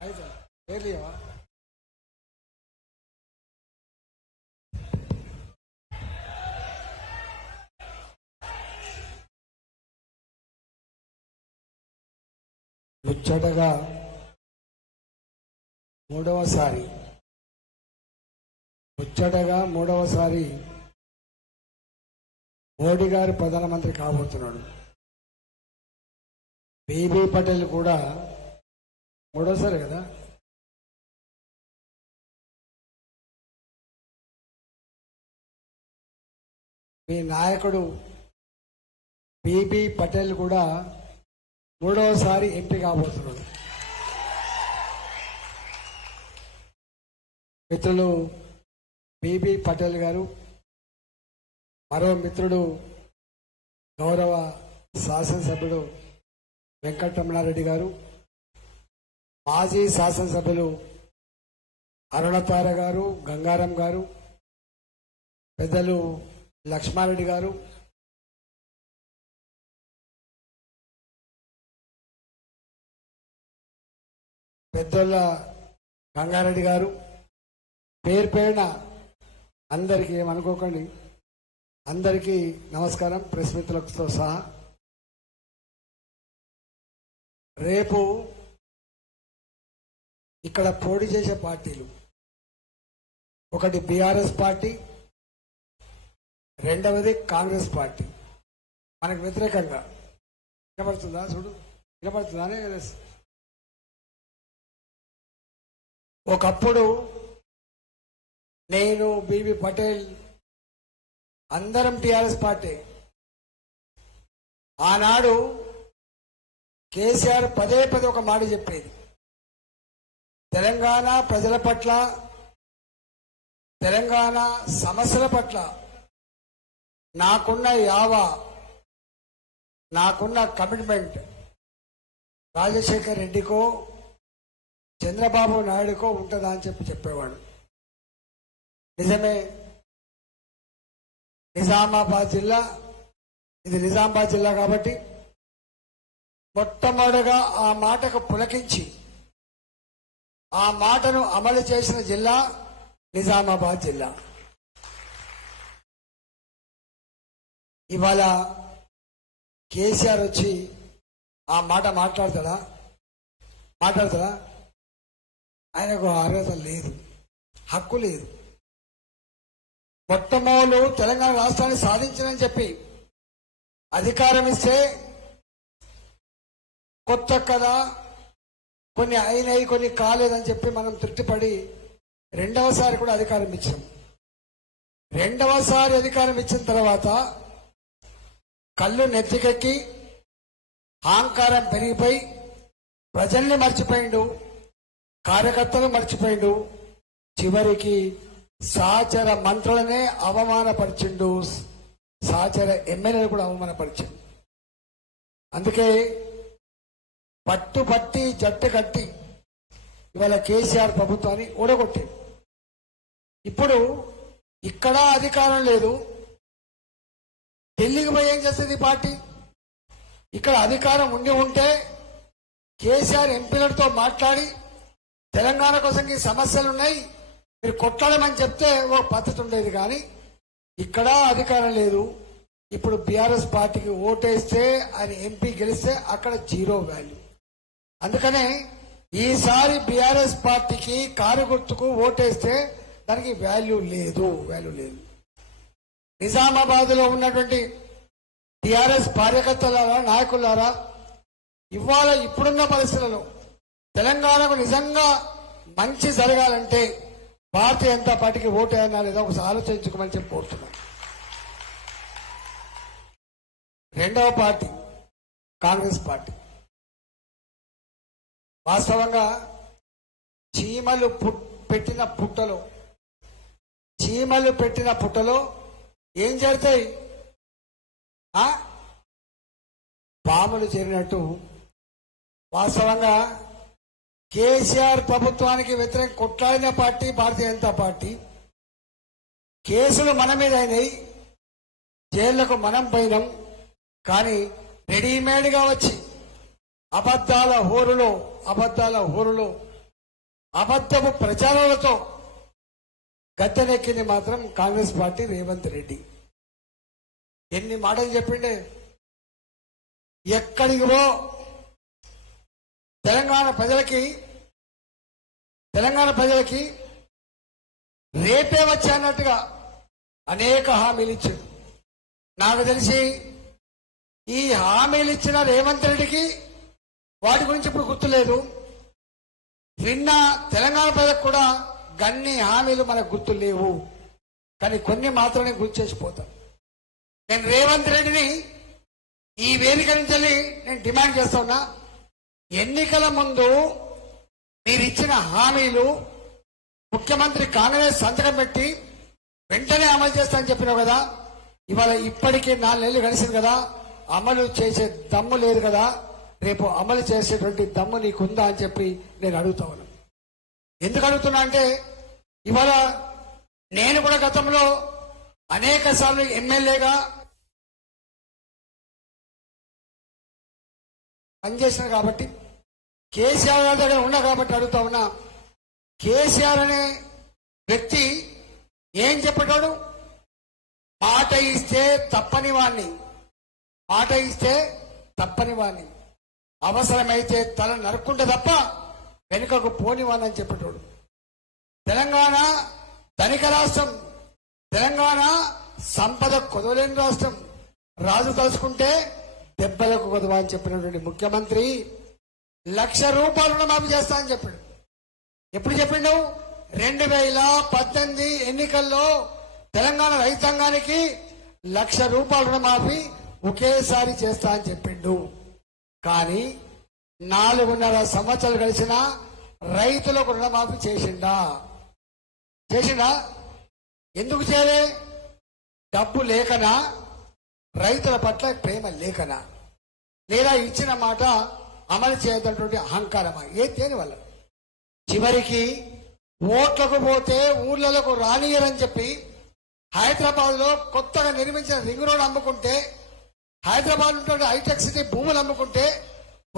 ముచ్చటగా మూడవసారి మోడీ గారు ప్రధానమంత్రి కాబోతున్నాడు. బీబీ పటేల్ కూడా మూడోసారి కదా. మీ నాయకుడు బీబీ పటేల్ కూడా మూడవసారి ఎంపీ కాబోతున్నాడు. మిత్రులు బీబీ పటేల్ గారు, మరో మిత్రుడు గౌరవ శాసనసభ్యుడు వెంకటరమణారెడ్డి గారు, మాజీ శాసనసభ్యులు అరుణతార గారు, గంగారం గారు, పెద్దలు లక్ష్మారెడ్డి గారు, పెద్దల గంగారెడ్డి గారు, పేరు పేరున అందరికీ ఏమనుకోకండి, అందరికీ నమస్కారం. ప్రెస్ మిత్రులతో సహా రేపు ఇక్కడ పోటీ చేసే పార్టీలు ఒకటి బీఆర్ఎస్ పార్టీ, రెండవది కాంగ్రెస్ పార్టీ. మనకు వ్యతిరేకంగా వినపడుతుందా? చూడు, వినపడుతుందానే. ఒకప్పుడు నేను, బీబీ పటేల్ అందరం టీఆర్ఎస్ పార్టీ. ఆనాడు కేసీఆర్ పదే ఒక మాట చెప్పేది, తెలంగాణ ప్రజల పట్ల, తెలంగాణ సమస్యల పట్ల నాకున్న నాకున్న కమిట్మెంట్ రాజశేఖర్ రెడ్డికో చంద్రబాబు నాయుడుకో ఉంటుందా అని చెప్పేవాడు. నిజమే. నిజామాబాద్ జిల్లా, ఇది నిజామాబాద్ జిల్లా కాబట్టి మొట్టమొదటిగా ఆ మాటకు పులకించి ఆ మాటను అమలు చేసిన జిల్లా నిజామాబాద్ జిల్లా. ఇవాళ కేసీఆర్ వచ్చి ఆ మాట మాట్లాడతాడా? ఆయనకు అర్హత లేదు, హక్కు లేదు. మొట్టమొదలు తెలంగాణ రాష్ట్రాన్ని సాధించనని చెప్పి అధికారం ఇస్తే కొత్త కదా, కొన్ని అయినాయి కొన్ని కాలేదని చెప్పి మనం తృప్తిపడి రెండవసారి కూడా అధికారం ఇచ్చాం. రెండవసారి అధికారం ఇచ్చిన తర్వాత కళ్ళు నెత్తికెక్కి అహంకారం పెరిగిపోయి ప్రజల్ని మర్చిపోయిండు, కార్యకర్తలు మర్చిపోయిండు, చివరికి సహచర మంత్రులనే అవమానపరిచిండు, సహచర ఎమ్మెల్యేలు కూడా అవమానపరిచిండు. అందుకే పట్టుబట్టి జట్టు కట్టి ఇవాళ కేసీఆర్ ప్రభుత్వాన్ని ఓడగొట్టి, ఇప్పుడు ఇక్కడ అధికారం లేదు, ఢిల్లీకి పోయి ఏం చేస్తుంది పార్టీ? ఇక్కడ అధికారం ఉంటే కేసీఆర్ ఎంపీలతో మాట్లాడి తెలంగాణ కోసం ఈ సమస్యలున్నాయి, మీరు కొట్లాడమని చెప్తే ఓ పద్ధతి ఉండేది. కానీ ఇక్కడ అధికారం లేదు. ఇప్పుడు బీఆర్ఎస్ పార్టీకి ఓటేస్తే ఆయన ఎంపీ గెలిస్తే అక్కడ జీరో వాల్యూ. అందుకనే ఈసారి బీఆర్ఎస్ పార్టీకి కారు గుర్తుకు ఓటేస్తే దానికి వాల్యూ లేదు. నిజామాబాద్ లో ఉన్నటువంటి టీఆర్ఎస్ కార్యకర్తలారా, నాయకులారా, ఇవాళ ఇప్పుడున్న పరిస్థితులలో తెలంగాణకు నిజంగా మంచి జరగాలంటే భారతీయ జనతా పార్టీకి ఓటు వేయాలా లేదా ఒకసారి ఆలోచించుకోమని చెప్పి కోరుతున్నాను. రెండవ పార్టీ కాంగ్రెస్ పార్టీ. వాస్తవంగా చీమలు పెట్టిన పుట్టలో ఏం జరుగుతాయి? పాములు చేరినట్టు వాస్తవంగా కేసీఆర్ ప్రభుత్వానికి వ్యతిరేక కొట్లాడిన పార్టీ భారతీయ జనతా పార్టీ. కేసులు మన మీద అయినాయి, జైళ్లకు మనం పోయినాం. కానీ రెడీమేడ్గా వచ్చి అబద్ధాల హోరులో అబద్ధపు ప్రచారాలతో గద్దెనెక్కింది మాత్రం కాంగ్రెస్ పార్టీ రేవంత్ రెడ్డి. ఎన్ని మాటలు చెప్పిండే, ఎక్కడికి పో తెలంగాణ ప్రజలకి రేపే వచ్చానట్టుగా అనేక హామీలు ఇచ్చాడు. నాకు తెలిసి ఈ హామీలు ఇచ్చిన రేవంత్ రెడ్డికి వాటి గురించి ఇప్పుడు గుర్తులేదు. విన్న తెలంగాణ ప్రజలకు కూడా గన్ని హామీలు మనకు గుర్తు లేవు, కానీ కొన్ని మాత్రమే గుర్తు చేసిపోతాం. నేను రేవంత్ రెడ్డిని ఈ వేదిక నుంచి నేను డిమాండ్ చేస్తా ఉన్నా, ఎన్నికల ముందు మీరు ఇచ్చిన హామీలు ముఖ్యమంత్రి కాంగ్రెస్ సంతకం పెట్టి వెంటనే అమలు చేస్తానని చెప్పినావు కదా. ఇవాళ ఇప్పటికీ 4 నెలలు గడిచింది కదా, అమలు చేసే దమ్ము లేదు కదా. రేపు అమలు చేసేటువంటి దమ్ము నీకుందా అని చెప్పి నేను అడుగుతా ఉన్నాను. ఎందుకు అడుగుతున్నా అంటే, ఇవాళ నేను కూడా గతంలో అనేక సార్లు ఎమ్మెల్యేగా పనిచేసిన కాబట్టి, కేసీఆర్ గారి దగ్గర ఉన్నా కాబట్టి అడుగుతా ఉన్నా. కేసీఆర్ అనే వ్యక్తి ఏం చెప్పేటాడు? మాట ఇస్తే తప్పని వాణ్ణి, అవసరమైతే తల నరుక్కుంటే తప్ప వెనుకకు పోనివానని చెప్పేటోడు. తెలంగాణ ధనిక రాష్ట్రం, తెలంగాణ సంపద కొదవలేని రాష్ట్రం, రాజు తలుచుకుంటే దెబ్బలకు కొదవా అని చెప్పినటువంటి ముఖ్యమంత్రి ₹1,00,000 రుణమాఫీ చేస్తా అని చెప్పాడు. ఎప్పుడు చెప్పిండు? 2018 ఎన్నికల్లో తెలంగాణ రైతాంగానికి ₹1,00,000 రుణమాఫీ ఒకేసారి చేస్తా అని చెప్పిండు. కానీ 4.5 సంవత్సరాలు గడిచినా రైతులకు రుణమాఫీ చేసిండా? ఎందుకు చేయలే? డబ్బు లేకనా? రైతుల పట్ల ప్రేమ లేకనా? లేదా ఇచ్చిన మాట అమలు చేయదటువంటి అహంకారమా? దేని వల్ల? చివరికి ఓట్లకు పోతే ఊర్లకు రానియరని చెప్పి హైదరాబాద్ లో కొత్తగా నిర్మించిన రింగ్ రోడ్ అమ్ముకుంటే, హైదరాబాద్ ఉంటే హైటెక్ సిటీ భూములు అమ్ముకుంటే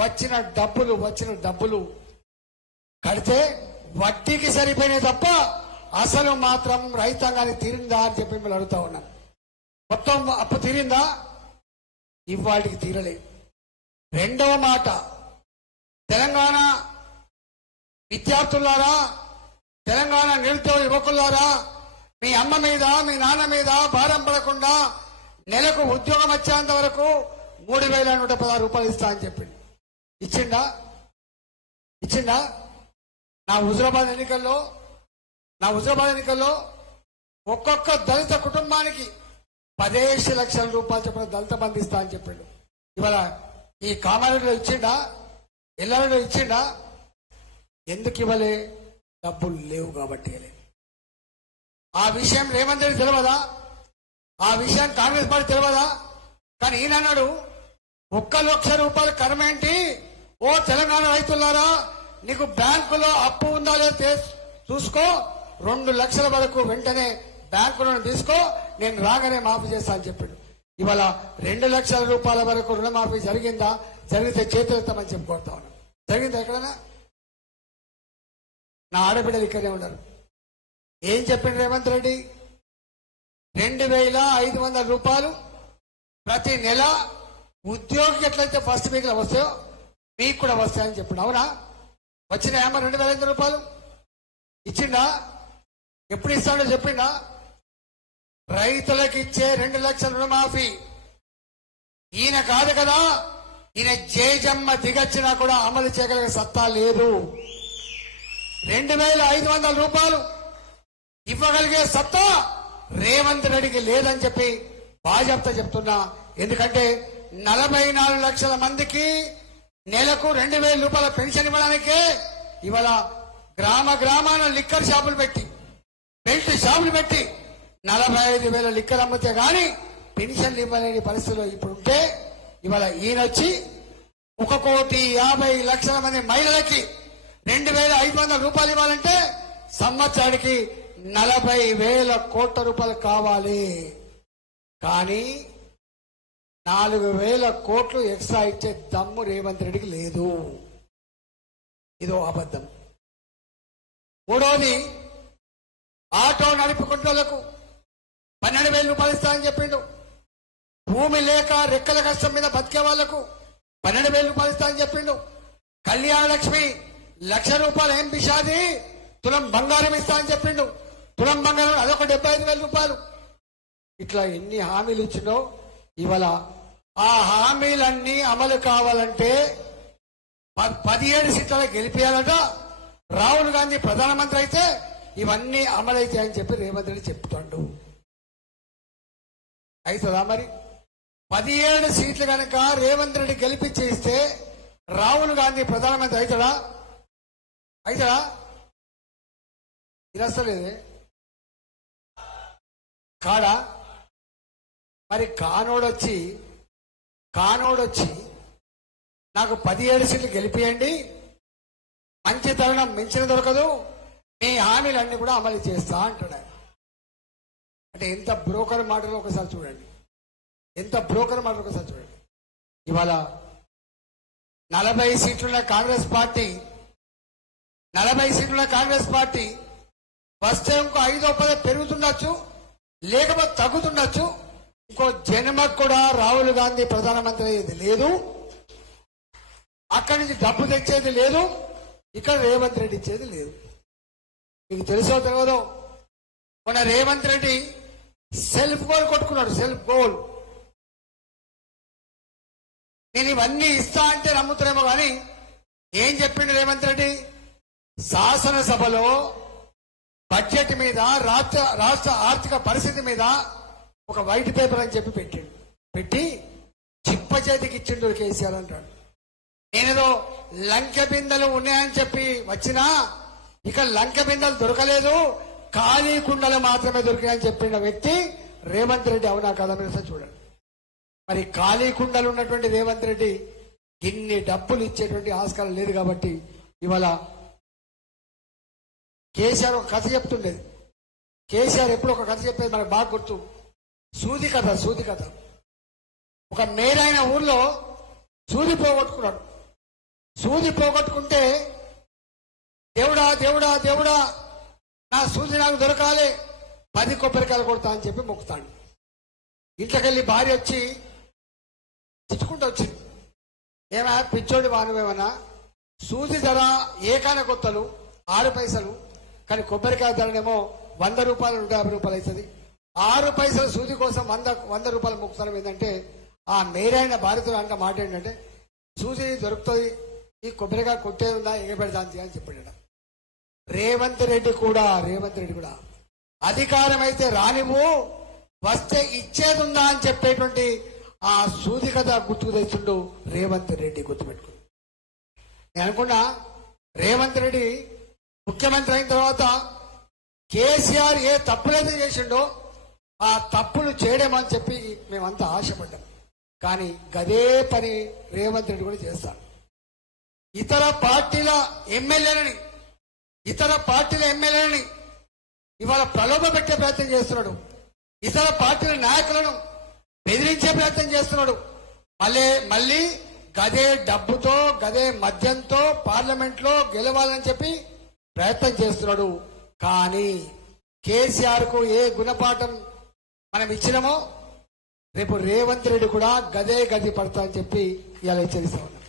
వచ్చిన డబ్బులు కడితే వడ్డీకి సరిపోయినాయి తప్ప అసలు మాత్రం రైతాంగానికి తీరిందా అని చెప్పి మిమ్మల్ని అడుగుతా ఉన్నాను. మొత్తం అప్పు తీరిందా? ఇవాటికి తీరలే. రెండవ మాట, తెలంగాణ విద్యార్థులారా, తెలంగాణ నిరుద్యోగ యువకులారా, మీ అమ్మ మీద మీ నాన్న మీద భారం పడకుండా నెలకు ఉద్యోగం వచ్చేంత వరకు ₹3,116 ఇస్తా అని చెప్పింది. ఇచ్చిండా? నా హుజరాబాద్ ఎన్నికల్లో ఒక్కొక్క దళిత కుటుంబానికి 15 లక్షల రూపాయలు చెప్పిన దళిత బంధు ఇస్తా అని చెప్పిండు. ఇవాళ ఈ కామారెడ్డిలో ఇచ్చిండా? ఎల్లారెడ్డిలో ఇచ్చిండా? ఎందుకు ఇవ్వలే? డబ్బులు లేవు కాబట్టి. ఆ విషయం రేవంత్ రెడ్డి తెలియదా? ఆ విషయం కాంగ్రెస్ పార్టీ తెలియదా? కానీ ఈయన అన్నాడు, ₹1,00,000 కరమేంటి? ఓ తెలంగాణ రైతులారా, నీకు బ్యాంకులో అప్పు ఉందా లేదా చూసుకో, 2 లక్షల వరకు వెంటనే బ్యాంకులో తీసుకో, నేను రాగానే మాఫీ చేస్తా అని చెప్పాడు. ఇవాళ ₹2 లక్షల వరకు రుణమాఫీ జరిగిందా? జరిగితే చేతులెత్తామని చెప్పుకోతా ఉన్నాను. జరిగిందా ఎక్కడైనా? నా ఆడబిడ్డలు ఇక్కడే ఉన్నారు. ఏం చెప్పిండు రేవంత్ రెడ్డి? ₹2,500 ప్రతి నెల ఉద్యోగికి ఎట్లయితే ఫస్ట్ వీక్ లో వస్తాయో మీకు కూడా వస్తాయని చెప్పిండు. అవునా? వచ్చినాయా మరి ₹2,500? ఇచ్చిండా? ఎప్పుడు ఇస్తాడో చెప్పిండా? రైతులకు ఇచ్చే 2 లక్షల రుణమాఫీ ఈయన కాదు కదా, ఈయన జేజమ్మ దిగచ్చినా కూడా అమలు చేయగలిగే సత్తా లేదు. ₹2,500 ఇవ్వగలిగే సత్తా రేవంత్ రెడ్డికి లేదని చెప్పి బాధ్యత చెప్తున్నా. ఎందుకంటే 44 లక్షల మందికి నెలకు ₹2,000 పెన్షన్ ఇవ్వడానికే ఇవాళ గ్రామాన లిక్కర్ షాపులు పెట్టి, బెల్ట్ షాపులు పెట్టి 45,000 లిక్కర్ అమ్మితే గాని పెన్షన్లు ఇవ్వలేని పరిస్థితిలో ఇప్పుడు ఉంటే, ఇవాళ ఈయనొచ్చి 1,50,00,000 మంది మహిళలకి ₹2,500 ఇవ్వాలంటే సంవత్సరానికి ₹40,000 కోట్ల కావాలి. కానీ 4,000 కోట్లు ఎక్స్ట్రా ఇచ్చే దమ్ము రేవంత్ రెడ్డికి లేదు. ఇదో అబద్ధం. మూడోది ఆటో నడుపుకుంటోళ్లకు 12,000 రూపాయలు ఇస్తానని చెప్పిండు. భూమి లేక రెక్కల కష్టం మీద బతికే వాళ్లకు 12,000 రూపాయలు ఇస్తానని చెప్పిండు. కళ్యాణ లక్ష్మి 1,00,000 రూపాయలు ఏం పిషాది తులం బంగారం ఇస్తానని చెప్పిండు. తులం బంగారం అదొక 75,000 రూపాయలు. ఇట్లా ఎన్ని హామీలు ఇచ్చిండో ఇవాళ ఆ హామీలన్నీ అమలు కావాలంటే 17 సీట్లలో గెలిపేయాలట. రాహుల్ గాంధీ ప్రధానమంత్రి అయితే ఇవన్నీ అమలైతాయని చెప్పి రేవంత్ రెడ్డి చెప్తాడు. అవుతుందా మరి? 17 సీట్లు కనుక రేవంత్ రెడ్డి గెలిపించి ఇస్తే రాహుల్ గాంధీ ప్రధానమంత్రి అవుతాడా? అవుతాడా? ఇది వస్తలేదే కాడా? మరి కానోడొచ్చి నాకు 17 సీట్లు గెలిపియండి, మంచి తరుణం మించిన దొరకదు, మీ హామీలన్నీ కూడా అమలు చేస్తా అంటాడు. అంటే ఎంత బ్రోకర్ మాటలు ఒకసారి చూడండి, ఎంత బ్రోకర్ మాటలు ఒకసారి చూడండి. ఇవాళ 40 సీట్లున్న కాంగ్రెస్ పార్టీ వస్తే ఇంకో 5-10 పెరుగుతుండొచ్చు, లేకపోతే తగ్గుతుండొచ్చు. ఇంకో జన్మకు కూడా రాహుల్ గాంధీ ప్రధానమంత్రి అయ్యేది లేదు, అక్కడి నుంచి డబ్బు తెచ్చేది లేదు, ఇక్కడ రేవంత్ రెడ్డి ఇచ్చేది లేదు. మీకు తెలుసో తెలియదో మొన్న రేవంత్ రెడ్డి సెల్ఫ్ గోల్ కొట్టుకున్నాడు. Self goal. నేను ఇవన్నీ ఇస్తా అంటే నమ్ముతున్నామో కానీ ఏం చెప్పిండు రేవంత్ రెడ్డి? శాసనసభలో బడ్జెట్ మీద రాష్ట్ర ఆర్థిక పరిస్థితి మీద ఒక వైట్ పేపర్ అని చెప్పి పెట్టి చిప్ప చేతికి ఇచ్చిండు కేసీఆర్ అంటాడు. నేనేదో లంక బిందెలు ఉన్నాయని చెప్పి వచ్చినా ఇక్కడ లంక బిందెలు దొరకలేదు, ఖాళీ కుండలు మాత్రమే దొరికాయని చెప్పిన వ్యక్తి రేవంత్ రెడ్డి. అవునా కదా? మీరు చూడండి. మరి ఖాళీ కుండలు ఉన్నటువంటి రేవంత్ రెడ్డి ఇన్ని డబ్బులు ఇచ్చేటువంటి ఆస్కారం లేదు. కాబట్టి ఇవాళ కేసీఆర్ ఒక కథ చెప్తుండేది. కేసీఆర్ ఎప్పుడు ఒక కథ చెప్పేది మనకు బాగా గుర్తు. సూది కథ. ఒక మేరైన ఊర్లో సూది పోగొట్టుకున్నాడు. సూది పోగొట్టుకుంటే దేవుడా దేవుడా దేవుడా నా సూది నాకు దొరకాలి, 10 కొబ్బరికాయలు కొడతా అని చెప్పి మొక్కుతాడు. ఇంట్లోకెళ్ళి భార్య వచ్చి తిట్టుకుంటూ వచ్చింది. ఏమా పిచ్చోడి వానువేమన్నా, సూది ధర ఏకాన కొత్తలు 6 పైసలు, కానీ కొబ్బరికాయ ధరనేమో 100 రూపాయలు 150 రూపాయలు అవుతుంది. 6 పైసల సూది కోసం 100 రూపాయలు మొక్కుతాం. ఏంటంటే ఆ మేరైన భార్యతో అంట మాట ఏంటంటే, సూది దొరుకుతుంది, ఈ కొబ్బరికాయ కొట్టేది ఉందా ఎగబెడదా అని చెప్పాడు. రేవంత్ రెడ్డి కూడా అధికారం అయితే రానివ్వు, వస్తే ఇచ్చేది ఉందా అని చెప్పేటువంటి ఆ సూది కథ గుర్తుకు తెచ్చిండు రేవంత్ రెడ్డి. గుర్తుపెట్టుకుని నేను అనుకున్నా రేవంత్ రెడ్డి ముఖ్యమంత్రి అయిన తర్వాత కేసీఆర్ ఏ తప్పులైతే చేసిండో ఆ తప్పులు చేయడమని చెప్పి మేమంతా ఆశపడ్డాం. కానీ గదే పని రేవంత్ రెడ్డి కూడా చేస్తాడు. ఇతర పార్టీల ఎమ్మెల్యేలని ఇవాళ ప్రలోభ పెట్టే ప్రయత్నం చేస్తున్నాడు. ఇతర పార్టీల నాయకులను బెదిరించే ప్రయత్నం చేస్తున్నాడు. మళ్ళీ గదే డబ్బుతో గదే మద్యంతో పార్లమెంట్ లో గెలవాలని చెప్పి ప్రయత్నం చేస్తున్నాడు. కానీ కేసీఆర్ కు ఏ గుణపాఠం మనం ఇచ్చినామో రేపు రేవంత్ రెడ్డి కూడా గదే గది పడతా అని చెప్పి ఇవాళ హెచ్చరిస్తా ఉన్నాం.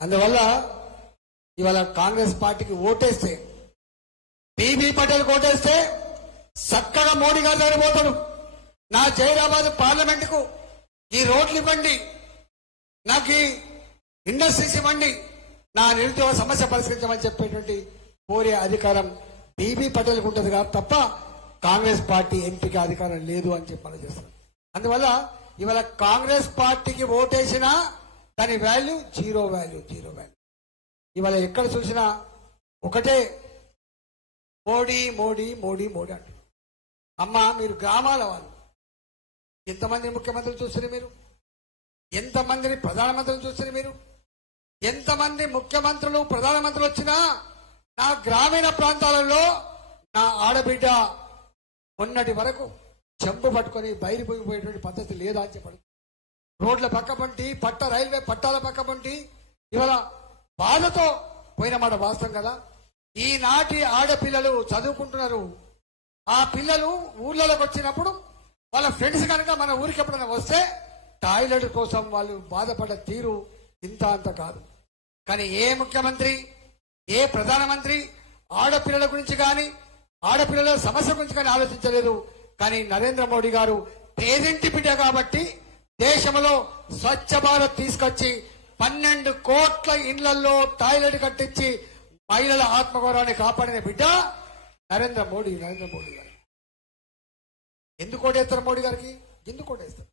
అందువల్ల ఇవాళ కాంగ్రెస్ పార్టీకి ఓటేస్తే, బీబీ పటేల్ ఓటేస్తే చక్కగా మోడీ గారి దగ్గర పోతాడు. నా జైరాబాద్ పార్లమెంట్ కు ఈ రోడ్లు ఇవ్వండి, నాకు ఈ ఇండస్ట్రీస్ ఇవ్వండి, నా నిరుద్యోగ సమస్య పరిష్కరించమని చెప్పేటువంటి కోరే అధికారం బీబీ పటేల్ కు ఉంటుంది కాబట్టి తప్ప కాంగ్రెస్ పార్టీ ఎంపీకి అధికారం లేదు అని చెప్పి చేస్తారు. అందువల్ల ఇవాళ కాంగ్రెస్ పార్టీకి ఓటేసినా దాని వాల్యూ జీరో వాల్యూ. ఇవాళ ఎక్కడ చూసినా ఒకటే మోడీ మోడీ మోడీ మోడీ అంటారు. అమ్మ మీరు గ్రామాల వాళ్ళు ఎంతమంది ముఖ్యమంత్రులు చూస్తారు మీరు? ఎంతమందిని ప్రధానమంత్రులు చూస్తారు మీరు? ఎంతమంది ముఖ్యమంత్రులు ప్రధానమంత్రులు వచ్చినా నా గ్రామీణ ప్రాంతాలలో నా ఆడబిడ్డ మొన్నటి వరకు చెంపు పట్టుకొని బయలుపోయిపోయేటువంటి పద్ధతి లేదా అని చెప్పండి. రోడ్ల పక్క పంటి రైల్వే పట్టాల పక్క పంటి ఇవాళ బాధతో పోయిన మాట వాస్తవం కదా. ఈనాటి ఆడపిల్లలు చదువుకుంటున్నారు. ఆ పిల్లలు ఊర్లలోకి వచ్చినప్పుడు వాళ్ళ ఫ్రెండ్స్ కనుక మన ఊరికి ఎప్పుడైనా వస్తే టాయిలెట్ కోసం వాళ్ళు బాధపడ్డ తీరు ఇంత అంత కాదు. కానీ ఏ ముఖ్యమంత్రి, ఏ ప్రధానమంత్రి ఆడపిల్లల గురించి కానీ ఆడపిల్లల సమస్య గురించి కానీ ఆలోచించలేదు. కానీ నరేంద్ర మోడీ గారు పేదింటి బిడ్డ కాబట్టి దేశంలో స్వచ్ఛ భారత్ తీసుకొచ్చి 12 కోట్ల ఇళ్లలో టాయిలెట్ కట్టించి మహిళల ఆత్మగౌరవాన్ని కాపాడిన బిడ్డ నరేంద్ర మోడీ గారు. ఎందుకు ఓటేస్తారు మోడీ గారికి? ఎందుకు ఓటేస్తారు?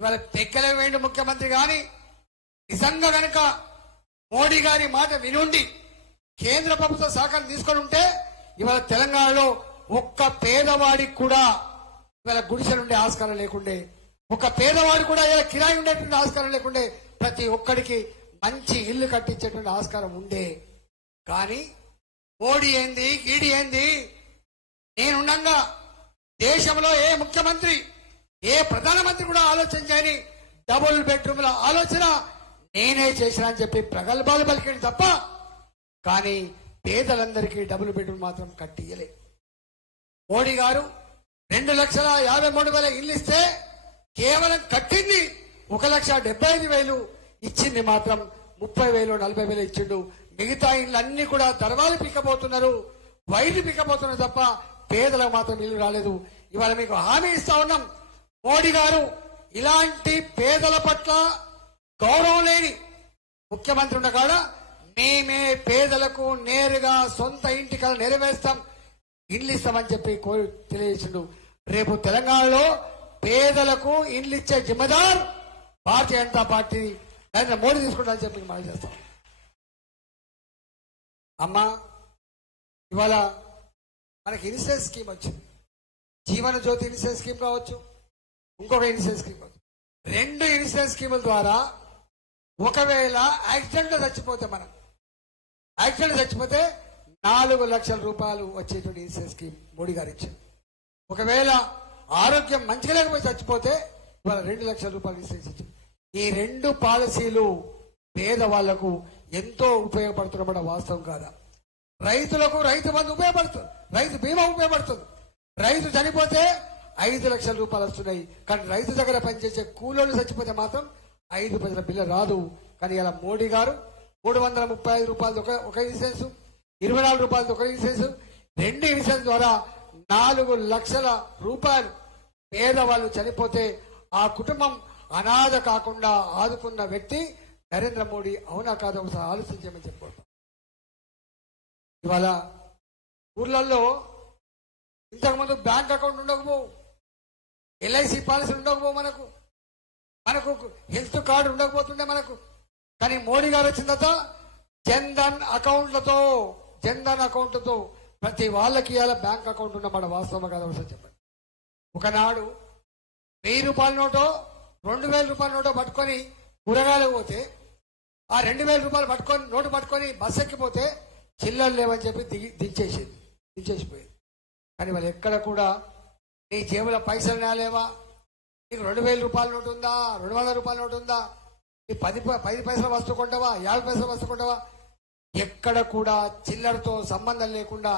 ఇవాళ తెక్కలే వేయండి ముఖ్యమంత్రి గాని నిజంగా గనక మోడీ గారి మాట వినుండి కేంద్ర ప్రభుత్వ సహకారం తీసుకొని ఉంటే ఇవాళ తెలంగాణలో ఒక్క పేదవాడికి కూడా ఇవాళ గుడిసెలుండే ఆస్కారం లేకుండే, ఒక పేదవాడు కూడా ఇలా కిరాయి ఉండేటువంటి ఆస్కారం లేకుండే, ప్రతి ఒక్కడికి మంచి ఇల్లు కట్టించేటువంటి ఆస్కారం ఉండే. కానీ మోడీ ఏంది, గీడి ఏంది, నేనుండగా దేశంలో ఏ ముఖ్యమంత్రి, ఏ ప్రధానమంత్రి కూడా ఆలోచన చేయని డబుల్ బెడ్రూమ్ల ఆలోచన నేనే చేసిన అని చెప్పి ప్రగల్భాలు పలికింది తప్ప కానీ పేదలందరికీ డబుల్ బెడ్రూమ్ మాత్రం కట్టియలే. మోడీ గారు 2,53,000 ఇల్లు ఇస్తే కేవలం కట్టింది 1,75,000, ఇచ్చింది మాత్రం 30,000 40,000 ఇచ్చిండు. మిగతా ఇళ్ళన్నీ కూడా దర్వాలు పిక్కబోతున్నారు, వైర్లు పిక్కబోతున్నారు తప్ప పేదలకు మాత్రం ఇల్లు రాలేదు. ఇవాళ మీకు హామీ ఇస్తా ఉన్నాం, మోడీ గారు ఇలాంటి పేదల పట్ల గౌరవం లేని ముఖ్యమంత్రి ఉండగాడ మేమే పేదలకు నేరుగా సొంత ఇంటికల నెరవేర్స్తాం, ఇల్లు ఇస్తామని చెప్పి తెలియజేసిండు. రేపు తెలంగాణలో పేదలకు ఇల్లు ఇచ్చే జిమ్మదార్ భారతీయ జనతా పార్టీ నరేంద్ర మోడీ తీసుకుంటారని చెప్పి మనం చేస్తాం. అమ్మా ఇవాళ మనకి ఇన్సూరెన్స్ స్కీమ్ వచ్చింది, జీవన జ్యోతి ఇన్సూరెన్స్ స్కీమ్ కావచ్చు, ఇంకొక ఇన్సూరెన్స్ స్కీమ్ కావచ్చు. 2 ఇన్సూరెన్స్ స్కీముల ద్వారా ఒకవేళ యాక్సిడెంట్ చచ్చిపోతే యాక్సిడెంట్ చచ్చిపోతే 4 లక్షల రూపాయలు వచ్చేటువంటి ఇన్సూరెన్స్ స్కీమ్ మోడీ గారు ఇచ్చారు. ఒకవేళ ఆరోగ్యం మంచిగా లేకపోతే చచ్చిపోతే ఇవాళ 2 లక్షల రూపాయలు ఇన్సూరెన్స్ ఇచ్చారు. ఈ 2 పాలసీలు పేదవాళ్లకు ఎంతో ఉపయోగపడుతున్నమాట వాస్తవం కాదా? రైతులకు రైతు బంధు ఉపయోగపడుతుంది, రైతు బీమా ఉపయోగపడుతుంది. రైతు చనిపోతే 5 లక్షల రూపాయలు వస్తున్నాయి. కానీ రైతు దగ్గర పనిచేసే కూలోళ్ళు చచ్చిపోతే మాత్రం 5 పైసల బిల్లు రాదు. కానీ ఇలా మోడీ గారు 335 రూపాయలు ఒక ఇన్సూరెన్స్, 24 రూపాయలు ఒక ఇన్సూరెన్స్, 2 ఇన్సూరెన్స్ ద్వారా 4 లక్షల రూపాయలు పేదవాళ్ళు చనిపోతే ఆ కుటుంబం అనాథ కాకుండా ఆదుకున్న వ్యక్తి నరేంద్ర మోడీ. అవునా కాదు? ఒకసారి ఆలోచించమని చెప్పుకుంటాం. ఇవాళ ఊర్లలో ఇంతకుముందు బ్యాంక్ అకౌంట్ ఉండకపోవు, ఎల్ఐసి పాలసీ ఉండకపోవు, మనకు హెల్త్ కార్డు ఉండకపోతుండే మనకు. కానీ మోడీ గారు వచ్చిన తర్వాత జన్ధన్ అకౌంట్తో ప్రతి వాళ్ళకి ఇవాళ బ్యాంక్ అకౌంట్ ఉన్నమాట. వాస్తవం కాదు? ఒకసారి చెప్పండి. ఒకనాడు 1000 రూపాయల నోటో 2000 రూపాయల నోటో పట్టుకొని కూరగాయలు పోతే ఆ 2000 రూపాయలు నోటు పట్టుకొని బస్ ఎక్కిపోతే చిల్లలు లేవని చెప్పి దించేసిపోయింది. కానీ వాళ్ళు ఎక్కడ కూడా నీ జేబుల పైసలు నేలేవా, నీకు 2000 రూపాయల నోటు ఉందా, 200 రూపాయల నోటు ఉందా, నీ 10 పైసల వస్తువు కొంటావా, 50 పైసల వస్తువు కొంటావా, ఎక్కడ కూడా చిల్లరతో సంబంధం లేకుండా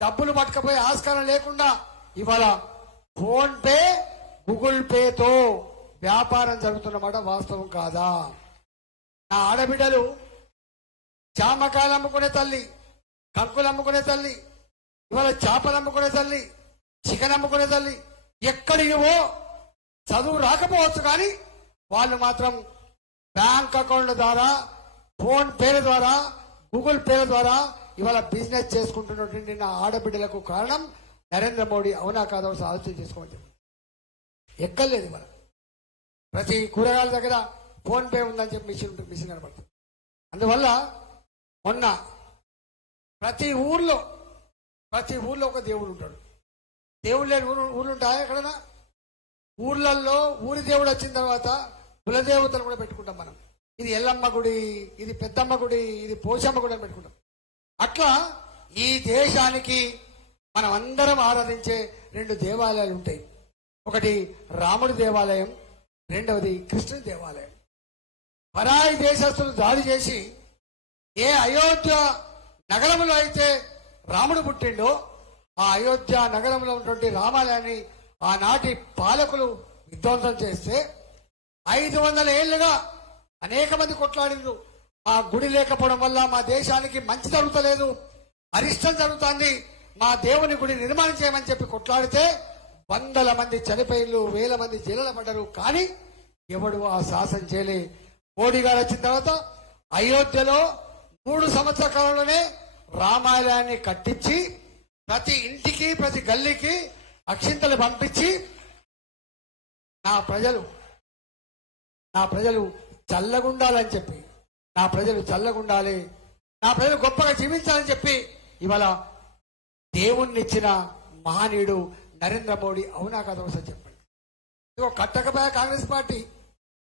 డబ్బులు పట్టుకపోయే ఆస్కారం లేకుండా ఇవాళ ఫోన్ పే గూగుల్ పేతో వ్యాపారం జరుగుతున్నమాట. వాస్తవం కాదా? నా ఆడబిడ్డలు జామకాయలు అమ్ముకునే తల్లి, కంకులు అమ్ముకునే తల్లి, ఇవాళ చేపలు అమ్ముకునే తల్లి, చికెన్ అమ్ముకునే తల్లి, ఎక్కడివో చదువు రాకపోవచ్చు కానీ వాళ్ళు మాత్రం బ్యాంక్ అకౌంట్ల ద్వారా, ఫోన్ పేల ద్వారా, గూగుల్ పేల ద్వారా ఇవాళ బిజినెస్ చేసుకుంటున్నటువంటి నా ఆడబిడ్డలకు కారణం నరేంద్ర మోడీ. అవునా కాదా? ఆలోచన చేసుకోమని చెప్పి ఎక్కర్లేదు. మన ప్రతి కూరగాయల దగ్గర ఫోన్ పే ఉందని చెప్పి మిషన్ కనబడుతుంది. అందువల్ల మొన్న ప్రతి ఊర్లో ఒక దేవుడు ఉంటాడు. దేవుడు లేని ఊర్లు ఉంటాయా ఎక్కడన్నా? ఊర్లలో ఊరి దేవుడు వచ్చిన తర్వాత కులదేవతలు కూడా పెట్టుకుంటాం మనం. ఇది ఎల్లమ్మ గుడి, ఇది పెద్దమ్మ గుడి, ఇది పోషమ్మ గుడి అని పెట్టుకుంటాం. అట్లా ఈ దేశానికి మనం అందరం ఆరాధించే 2 దేవాలయాలు ఉంటాయి. ఒకటి రాముడి దేవాలయం, రెండవది కృష్ణుడి దేవాలయం. పరాయి దేశస్తులు దాడి చేసి ఏ అయోధ్య నగరంలో అయితే రాముడు పుట్టిండో ఆ అయోధ్య నగరంలో ఉన్నటువంటి రామాలయాన్ని ఆనాటి పాలకులు విధ్వంసం చేస్తే 500 ఏళ్లుగా అనేక మంది కొట్లాడిండ్రు. మా గుడి లేకపోవడం వల్ల మా దేశానికి మంచి జరుగుతలేదు, అరిష్టం జరుగుతుంది, మా దేవుని గుడి నిర్మాణం చేయమని చెప్పి కొట్లాడితే 100 మంది చనిపోయిన్రు, 1000 మంది జైలులో పడ్డారు. కానీ ఎవడు ఆ శాసనం చేయలే. మోడీ గారు వచ్చిన తర్వాత అయోధ్యలో 3 సంవత్సరాల కాలంలోనే రామాలయాన్ని కట్టించి ప్రతి ఇంటికి ప్రతి గల్లీకి అక్షింతలు పంపించి నా ప్రజలు చల్లగుండాలని చెప్పి, నా ప్రజలు చల్లగుండాలి, నా ప్రజలు గొప్పగా జీవించాలని చెప్పి ఇవాళ దేవుణ్ణిచ్చిన మహనీయుడు నరేంద్ర మోడీ. అవునా కదా ఒకసారి చెప్పండి. ఇదిగో కట్టకపోయా కాంగ్రెస్ పార్టీ.